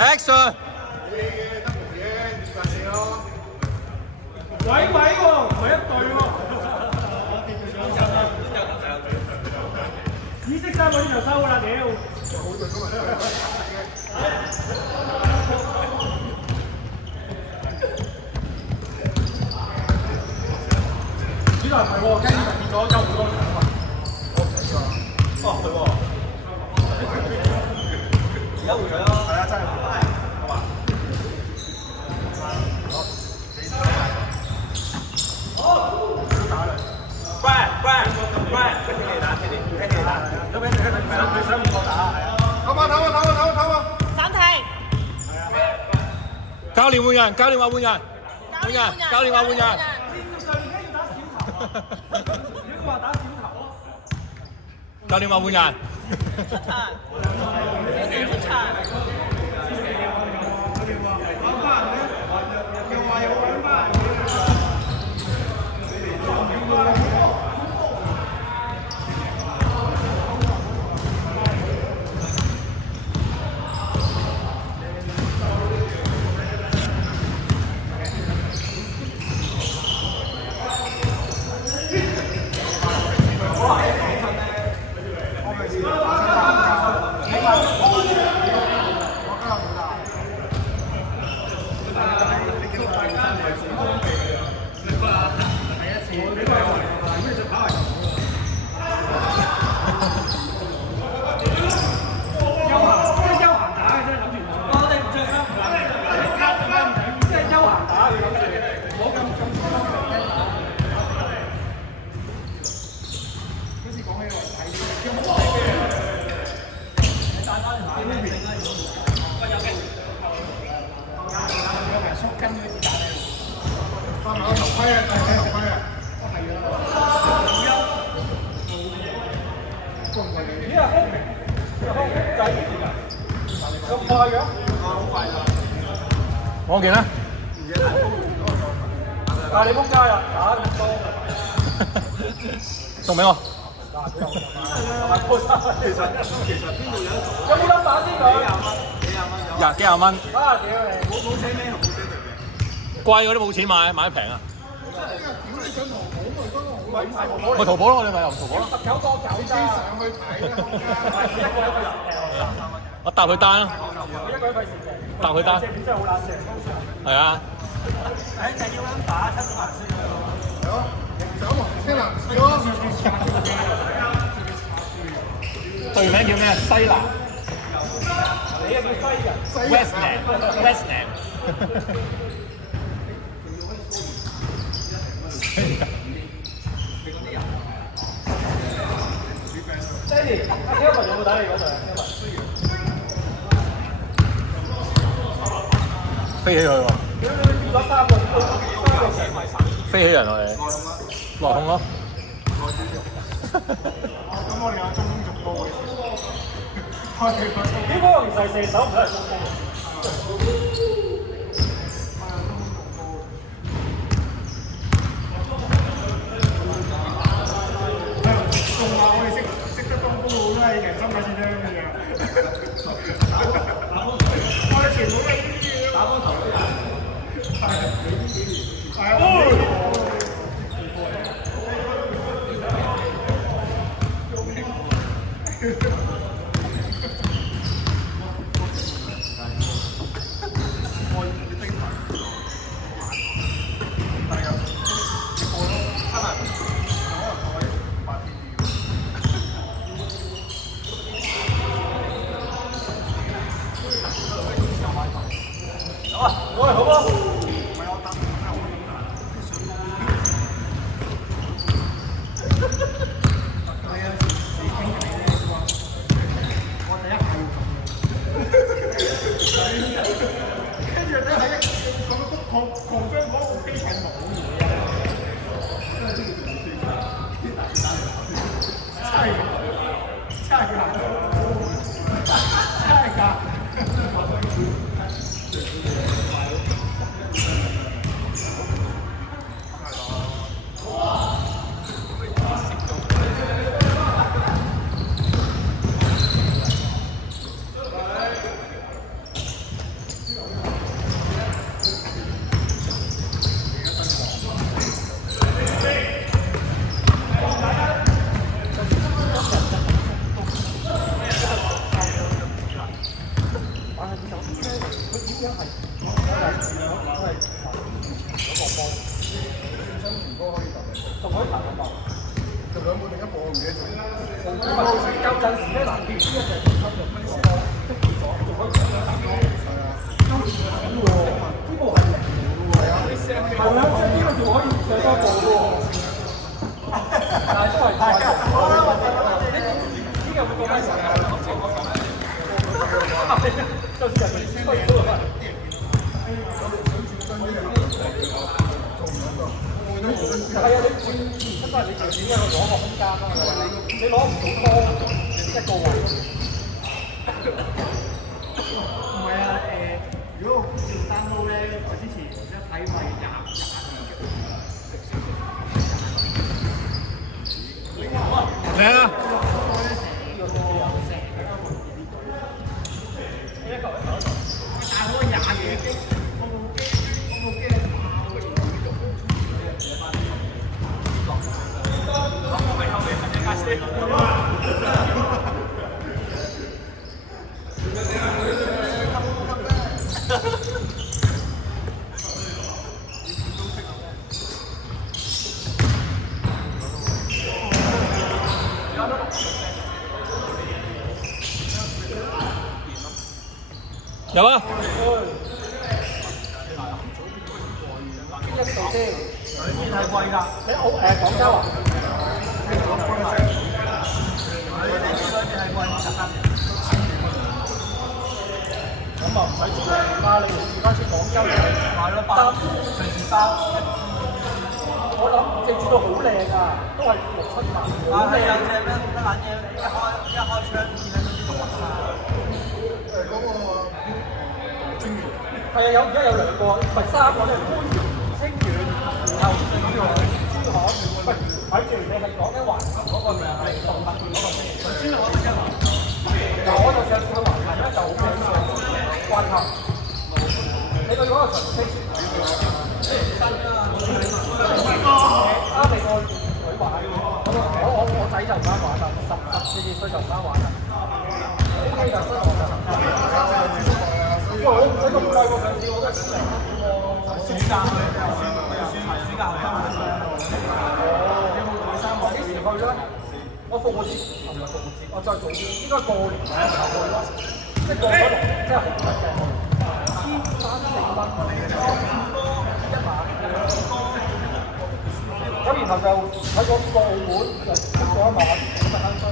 ！Action！ 位喎，唔係一隊喎。紫色衫嗰啲就收啦，屌！呢個唔係喎，跟住就變咗優好多場啊！哦，係喎。而家回咗咯。係啊，真係。好嘛。乖，聽你打，聽你打。有俾你想唔過打？係啊。唞啊！暫停。教練換人，教練話換人。教練話換人。教練話換人。出場。主成出場。我見啦。但係你仆街啊！打咁多。送俾我。邊度有得做？有冇得打先佢？幾廿蚊。啊屌你！冇車咩？冇車對嘅。貴嗰啲冇錢買得平啊。去淘寶咯，我哋咪由淘寶咯。19個9咋？上去睇啦。我搭佢單啦。一個人費事嘅。搭佢單。真係好冷靜。係啊。誒就要撚打7萬先。係咯。走喎，車蘭士咯。隊名叫咩？西蘭。你又叫西人。Westland。Daddy，阿 Kevin 有冇打你嗰隊啊 ？Kevin 飛起佢喎。屌你預咗3個成為神。飛起人我哋。落空咯。咁我哋有中鋒續波嘅。點解我其實射手唔係中鋒？係就佢點樣係我係嗰個波，仲可以彈一步，就兩步定一步我唔記得咗。有陣時咧嗱，譬如呢一隻吸入呢個的結咗，仲可以上彈咯。係啊，呢個係零喎。係啊，係啊，即係呢個仲可以上多步喎。但係都係怪嘅。呢個會覺得係就是人哋輸咗啦。係啊，你出翻你條線咧，去攞個空間咯。你攞唔到波一個位。唔係啊，如果我照單撈咧，我之前一睇咪廿嚟啊！有啊！邊一度先？邊係貴㗎？喺廣州啊？咁啊唔使住啦，你住翻出廣州就買咯，包隨時包。我諗你住到好靚啊，都係6、7萬。啊，係有隻咩得撚嘢，一開窗見到啲動物啊嘛。嗰個清遠。係啊，而家有2個，唔係3個咧，番禺、清遠，然後珠海。喂，睇住你係講緊環球嗰個定係動物園嗰個先？珠海一環。嗱，我就上次去環球咧就好靚嘅，環球。你對嗰個純色。啱你個女玩，我仔就唔啱玩啦，14歲就唔啱玩啦。OK 就新學就。因為我唔使咁貴喎，上次我都係1000零喎。暑假去嘅，暑假去哦，幾時去咧？我復活節，唔係復活節，我再早啲，應該過年就去咯。即係過咗龍年，真係好貴嘅，1300-1400一晚。咁然後就喺個澳門就過一晚，50蚊張。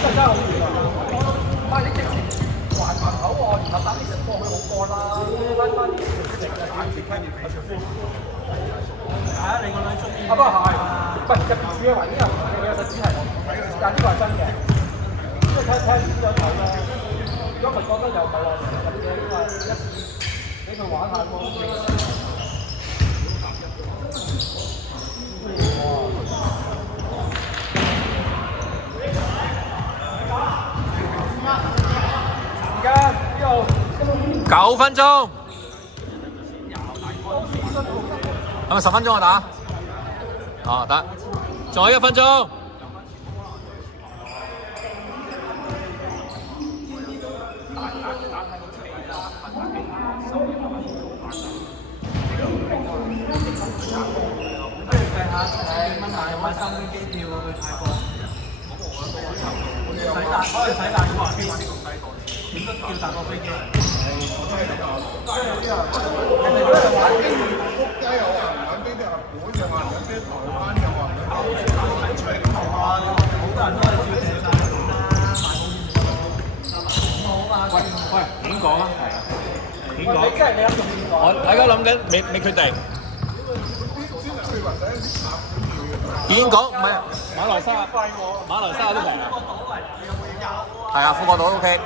真係好遠啊！快啲直情環球口岸，然後搭啲人過去好過啦。翻啲直嘅簡直係要俾條飛。係啊，你個女中意。不過係，唔係入邊住嘅環境又唔係嘅，實質係，但呢個係真嘅。即係睇點樣睇啦。如果唔係覺得又唔係話咁嘅，因為一俾佢玩下咯。9分鐘，係咪10分鐘啊打？哦得，仲有1分鐘。買3張機票去泰國，可以使大個飛機，點都叫大個飛機。人哋嗰度玩機，國家有人玩飛啲日本，又話玩飛台灣，又話玩飛好多人都係照射曬啦，喂，點講啊？係啊，點講？你真係你諗住點講？我大家諗緊，未決定。已經講唔係馬來西亞都平啊，係啊，富國島 OK。